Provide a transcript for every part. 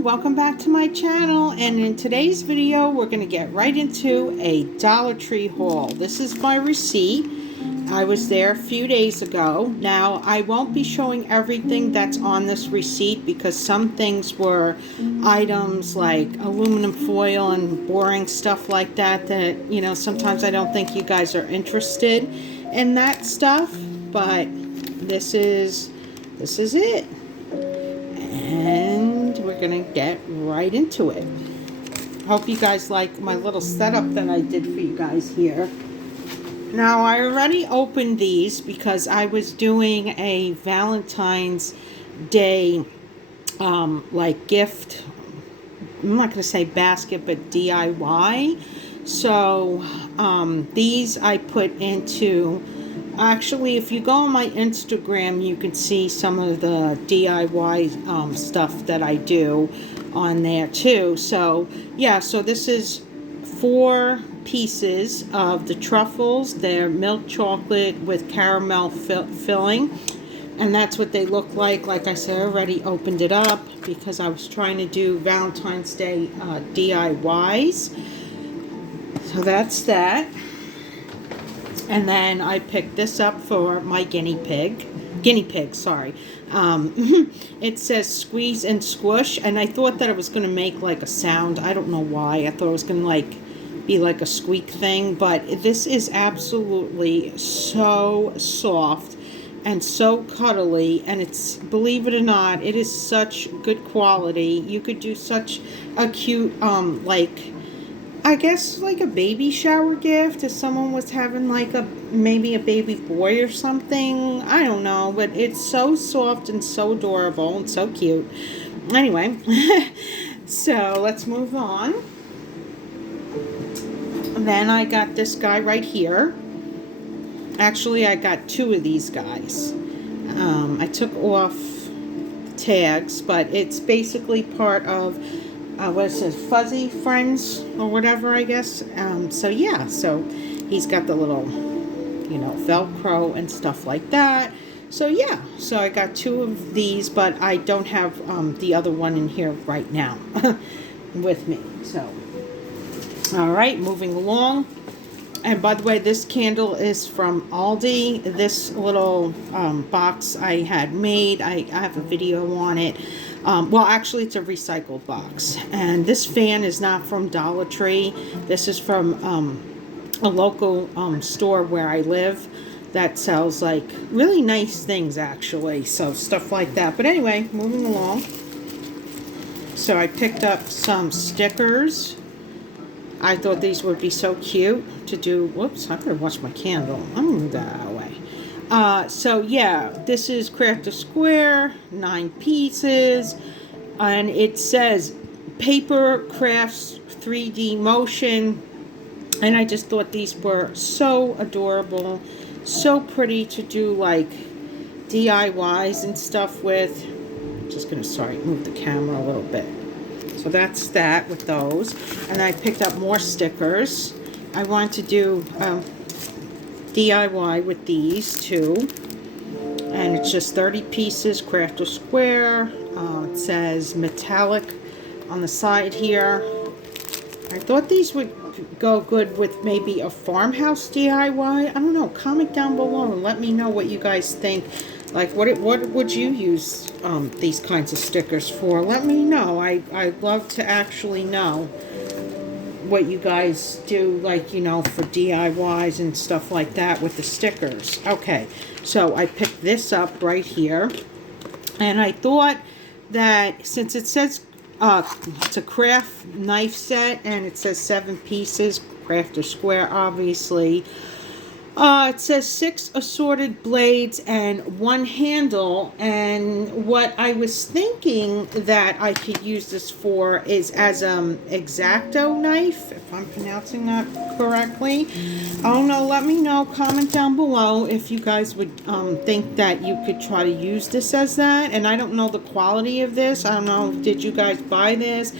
everyone, welcome back to my channel, and in today's video we're going to get right into a Dollar Tree haul. This is my receipt. I was there a few days ago. Now I won't be showing everything that's on this receipt because some things were items like aluminum foil and boring stuff like that you know, sometimes I don't think you guys are interested in that stuff, but this is it. And we're gonna get right into it. Hope you guys like my little setup that I did for you guys here. Now I already opened these because I was doing a Valentine's Day like gift, I'm not gonna say basket, but DIY. So these I put into, actually, if you go on my Instagram, you can see some of the DIY stuff that I do on there too. So yeah, so this is 4 pieces of the truffles. They're milk chocolate with caramel filling, and that's what they look like. Like I said, I already opened it up because I was trying to do Valentine's Day DIYs. So that's that. And then I picked this up for my guinea pig, sorry. It says squeeze and squish, and I thought that it was going to make like a sound. I don't know why. I thought it was going to like be like a squeak thing, but this is absolutely so soft and so cuddly, and it's, believe it or not, it is such good quality. You could do such a cute like, I guess like a baby shower gift if someone was having like maybe a baby boy or something. I don't know, but it's so soft and so adorable and so cute. Anyway, so let's move on. And then I got this guy right here. Actually, I got 2 of these guys. I took off the tags, but it's basically part of what it says, Fuzzy Friends or whatever, I guess. So yeah, so he's got the little, you know, Velcro and stuff like that. So yeah, so I got 2 of these, but I don't have the other one in here right now with me. So, all right, moving along. And by the way, this candle is from Aldi. This little box I had made, I have a video on it. Well, actually, it's a recycled box. And this fan is not from Dollar Tree. This is from a local store where I live that sells like really nice things, actually. So stuff like that. But anyway, moving along. So I picked up some stickers. I thought these would be so cute to do. Whoops, I better watch my candle. I'm going to move that out of the way. So yeah, this is Craft a Square, 9 pieces, and it says Paper Crafts 3D Motion, and I just thought these were so adorable, so pretty to do like DIYs and stuff with. I'm just going to, move the camera a little bit. So that's that with those. And I picked up more stickers. I want to do DIY with these too. And it's just 30 pieces, Craft a Square. It says metallic on the side here. I thought these would go good with maybe a farmhouse DIY. I don't know. Comment down below and let me know what you guys think. Like, what would you use these kinds of stickers for? Let me know. I'd love to actually know what you guys do, like, you know, for DIYs and stuff like that with the stickers. Okay, so I picked this up right here. And I thought that since it says it's a craft knife set and it says 7 pieces, Craft a Square, obviously. It says 6 assorted blades and 1 handle, and what I was thinking that I could use this for is as X-Acto knife, if I'm pronouncing that correctly. Oh no, let me know, comment down below if you guys would think that you could try to use this as that. And I don't know the quality of this. I don't know, did you guys buy this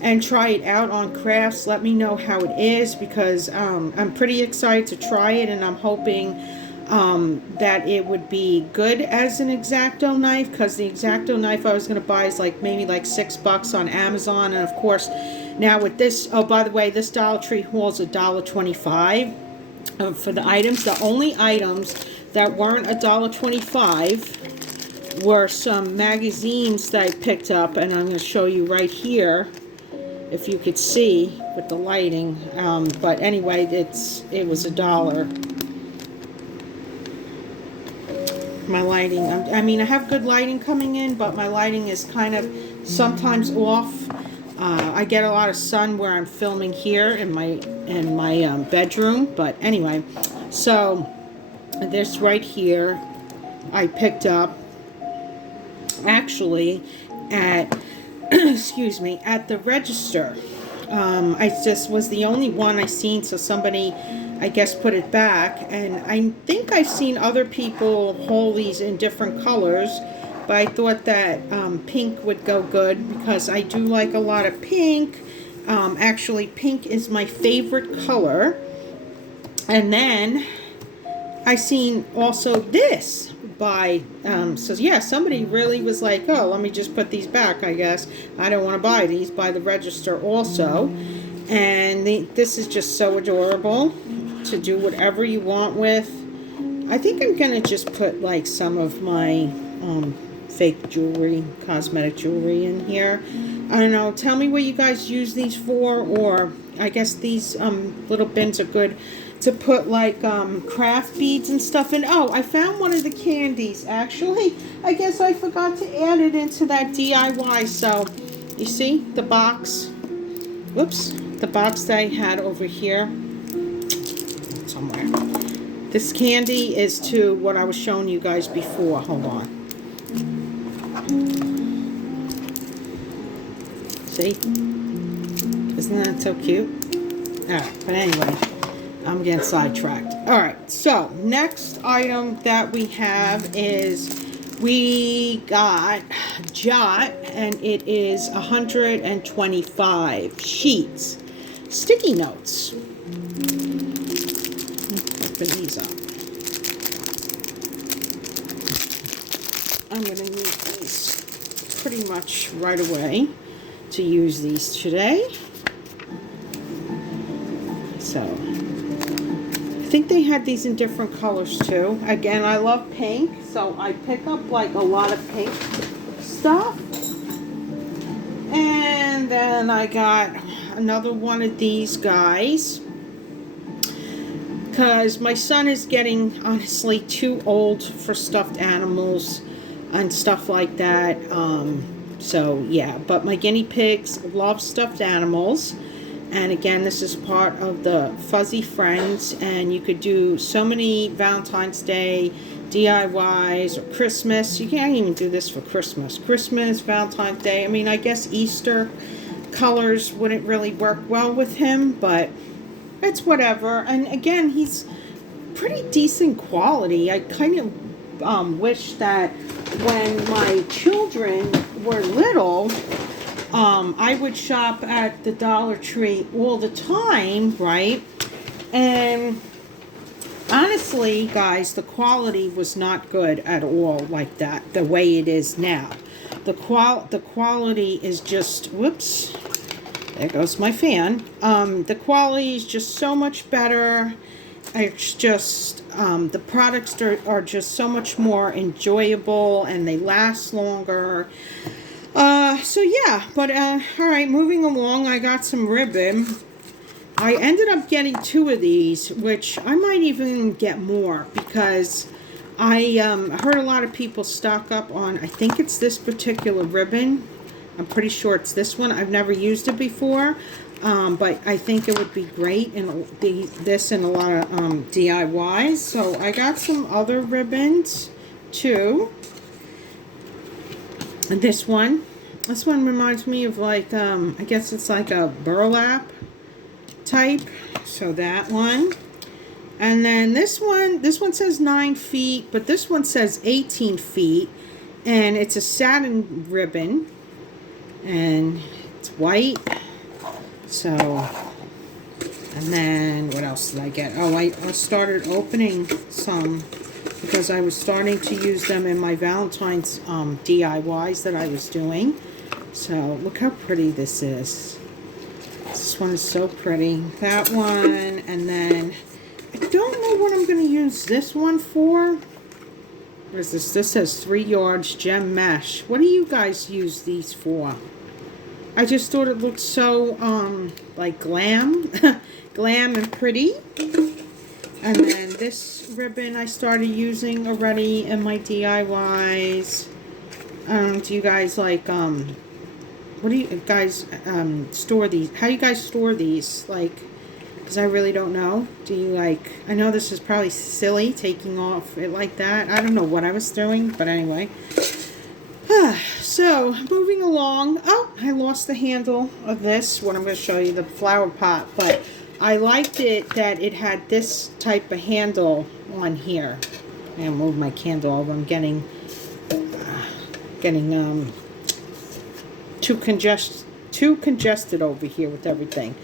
and try it out on crafts? Let me know how it is, because I'm pretty excited to try it, and I'm hoping that it would be good as an X-Acto knife, because the X-Acto knife I was going to buy is like maybe like $6 on Amazon. And of course, now with this, oh, by the way, this Dollar Tree haul is $1.25 for the items. The only items that weren't $1.25 were some magazines that I picked up, and I'm going to show you right here if you could see with the lighting. But anyway, it was $1. My lighting, I mean, I have good lighting coming in, but my lighting is kind of sometimes off. I get a lot of sun where I'm filming here in my bedroom. But anyway, so this right here I picked up actually at excuse me, at the register. I just was the only one I seen, so somebody, I guess, put it back. And I think I've seen other people haul these in different colors, but I thought that pink would go good because I do like a lot of pink. Actually, pink is my favorite color. And then I seen also this by, so yeah, somebody really was like, oh, let me just put these back, I guess. I don't want to buy these, by the register also. And this is just so adorable to do whatever you want with. I think I'm going to just put like some of my fake jewelry, cosmetic jewelry in here. I don't know, tell me what you guys use these for, or I guess these little bins are good to put like craft beads and stuff in. Oh, I found one of the candies. Actually, I guess I forgot to add it into that DIY. So, you see the box? Whoops. The box that I had over here somewhere. This candy is to what I was showing you guys before. Hold on. See? Isn't that so cute? Alright, but anyway, I'm getting sidetracked. Alright, so next item that we have is we got Jot, and it is 125 sheets. Sticky notes. Open these up. I'm going to need these pretty much right away to use these today. So, I think they had these in different colors too. Again, I love pink, so I pick up like a lot of pink stuff. And then I got another one of these guys, because my son is getting honestly too old for stuffed animals and stuff like that. So yeah, but my guinea pigs love stuffed animals. And again, this is part of the Fuzzy Friends, and you could do so many Valentine's Day DIYs or Christmas. You can't even do this for Christmas. Christmas, Valentine's Day. I mean, I guess Easter colors wouldn't really work well with him, but it's whatever. And again, he's pretty decent quality. I kind of wish that when my children were little, I would shop at the Dollar Tree all the time, right? And honestly, guys, the quality was not good at all like that, the way it is now. The quality is just, whoops, there goes my fan. The quality is just so much better. It's just, the products are just so much more enjoyable, and they last longer. So yeah, but, alright, moving along, I got some ribbon. I ended up getting 2 of these, which I might even get more, because I, heard a lot of people stock up on, I think it's this particular ribbon. I'm pretty sure it's this one. I've never used it before, but I think it would be great in this and a lot of, DIYs. So I got some other ribbons, too. And this one reminds me of like, I guess it's like a burlap type. So that one. And then this one says 9 feet, but this one says 18 feet. And it's a satin ribbon. And it's white. So And then, what else did I get? Oh, I started opening some because I was starting to use them in my Valentine's DIYs that I was doing. So, look how pretty this is. This one is so pretty. That one, and then, I don't know what I'm going to use this one for. What is this? This says 3 yards gem mesh. What do you guys use these for? I just thought it looked so, like glam. Glam and pretty. And then this ribbon I started using already in my DIYs. Do you guys like, what do you guys, store these? How do you guys store these? Like, because I really don't know. Do you like, I know this is probably silly, taking off it like that. I don't know what I was doing, but anyway. So, moving along. Oh, I lost the handle of this. What I'm going to show you, the flower pot. But I liked it that it had this type of handle on here. And move my candle over. I'm getting too congested over here with everything.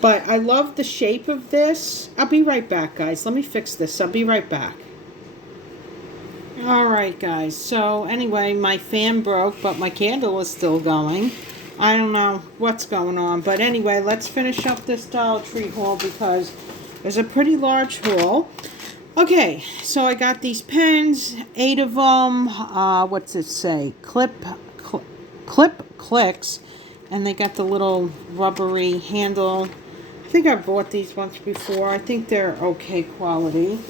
But I love the shape of this. I'll be right back, guys. Let me fix this. I'll be right back. Alright, guys. So, anyway, my fan broke, but my candle is still going. I don't know what's going on. But anyway, let's finish up this Dollar Tree haul because there's a pretty large haul. Okay, so I got these pens, 8 of them. What's it say? Clip clicks. And they got the little rubbery handle. I think I bought these once before. I think they're okay quality.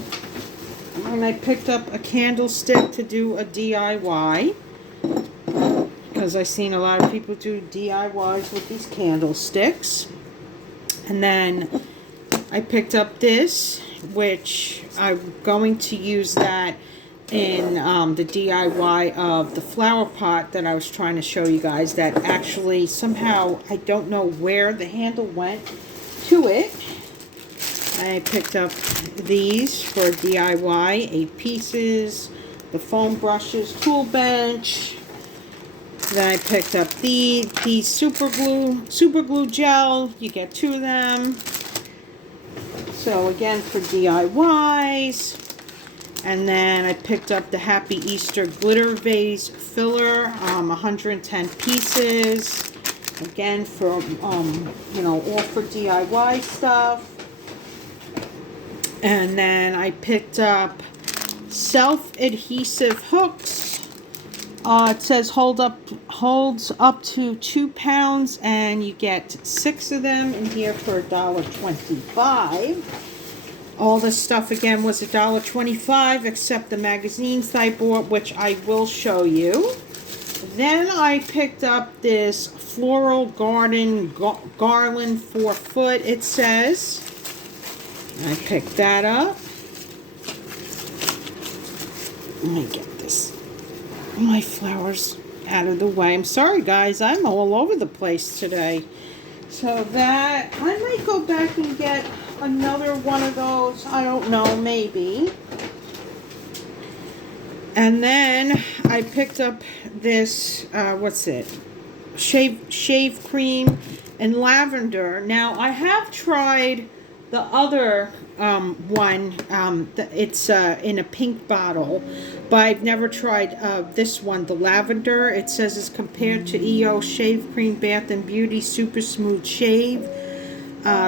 And I picked up a candlestick to do a DIY. Because I've seen a lot of people do DIYs with these candlesticks. And then I picked up this, which I'm going to use that in the DIY of the flower pot that I was trying to show you guys, that actually somehow I don't know where the handle went to it. I picked up these for DIY, 8 pieces, the foam brushes, tool bench. Then I picked up these super glue gel. You get 2 of them. So again for DIYs. And then I picked up the Happy Easter Glitter Vase Filler, 110 pieces. Again, for, you know, all for DIY stuff. And then I picked up self-adhesive hooks. It says holds up to 2 pounds, and you get 6 of them in here for $1.25. All this stuff again was $1.25, except the magazines that I bought, which I will show you. Then I picked up this floral garden garland 4 foot, it says. I picked that up. Let me get my flowers out of the way. I'm sorry, guys. I'm all over the place today. So that, I might go back and get another one of those. I don't know, maybe. And then I picked up this, what's it? Shave cream and lavender. Now, I have tried the other one. It's in a pink bottle. But I've never tried this one, the lavender. It says it's compared to EO Shave Cream Bath and Beauty Super Smooth Shave.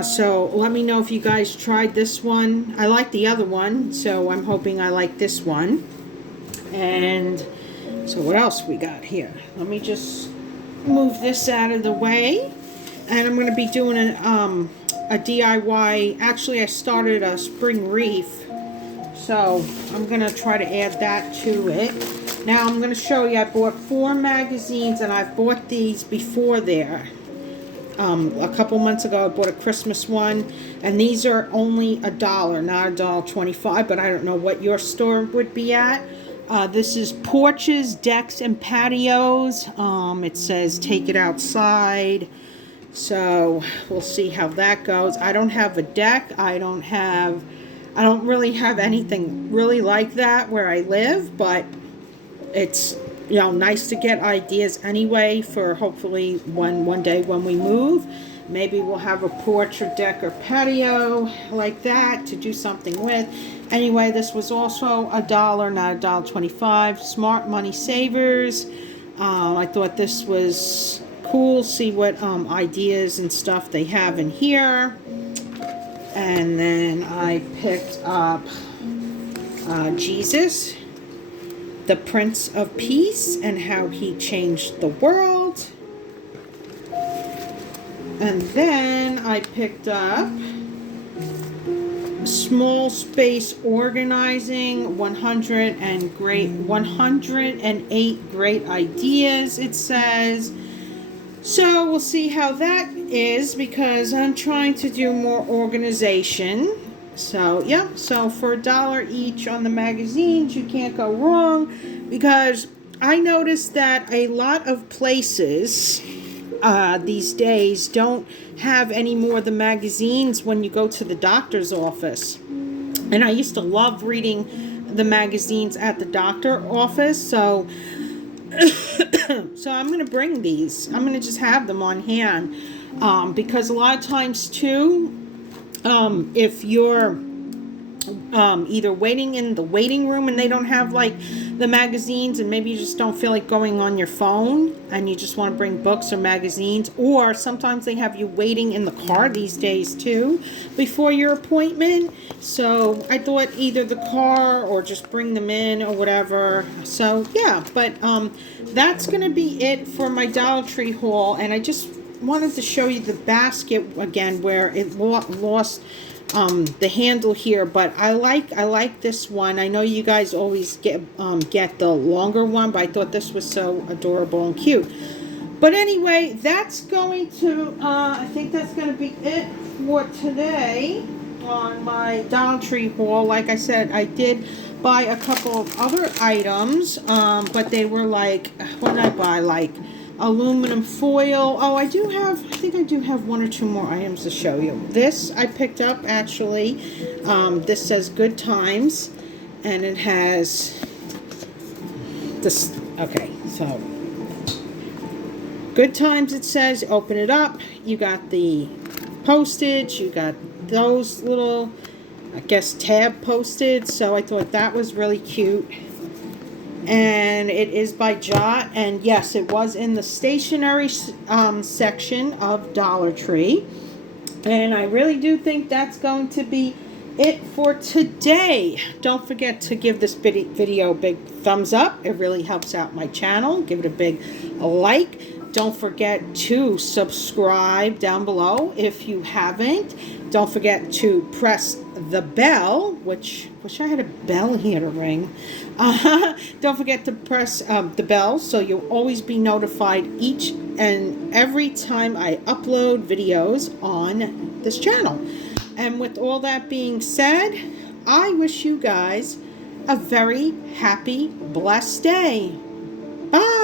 So let me know if you guys tried this one. I like the other one, so I'm hoping I like this one. And so what else we got here? Let me just move this out of the way. And I'm going to be doing a DIY. Actually, I started a spring wreath. So I'm going to try to add that to it. Now I'm going to show you, I bought 4 magazines, and I've bought these before there. A couple months ago I bought a Christmas one, and these are only $1, not $1.25, but I don't know what your store would be at. This is porches, decks, and patios. It says take it outside. So we'll see how that goes. I don't have a deck. I don't really have anything really like that where I live, but it's, you know, nice to get ideas anyway for hopefully one day when we move. Maybe we'll have a porch or deck or patio like that to do something with. Anyway, this was also $1, not $1.25. Smart money savers. I thought this was cool. See what ideas and stuff they have in here. And then I picked up Jesus, the Prince of Peace, and how he changed the world. And then I picked up Small Space Organizing, 108 great ideas, it says. So we'll see how that is, because I'm trying to do more organization. So yeah, so for $1 each on the magazines, you can't go wrong, because I noticed that a lot of places these days don't have any more of the magazines when you go to the doctor's office. And I used to love reading the magazines at the doctor office, so so I'm going to bring these. I'm going to just have them on hand, because a lot of times too, if you're either waiting in the waiting room and they don't have like the magazines, and maybe you just don't feel like going on your phone and you just want to bring books or magazines, or sometimes they have you waiting in the car these days too before your appointment. So I thought either the car or just bring them in or whatever. So yeah, but that's gonna be it for my Dollar Tree haul. And I just wanted to show you the basket again where it lost the handle here, but I like this one. I know you guys always get the longer one, but I thought this was so adorable and cute. But anyway, that's going to I think that's going to be it for today on my Dollar Tree haul. Like I said, I did buy a couple of other items, but they were like, what did I buy? Like aluminum foil. Oh, I think I do have one or two more items to show you. This I picked up actually. This says Good Times, and it has this. Okay, so Good Times, it says. Open it up. You got the postage. You got those little, I guess, tab posted. So I thought that was really cute. And it is by Jot, and yes, it was in the stationery section of Dollar Tree. And I really do think that's going to be it for today. Don't forget to give this video a big thumbs up. It really helps out my channel. Give it a big like. Don't forget to subscribe down below if you haven't. Don't forget to press the bell, which wish I had a bell here to ring. Don't forget to press the bell so you'll always be notified each and every time I upload videos on this channel. And with all that being said, I wish you guys a very happy, blessed day. Bye!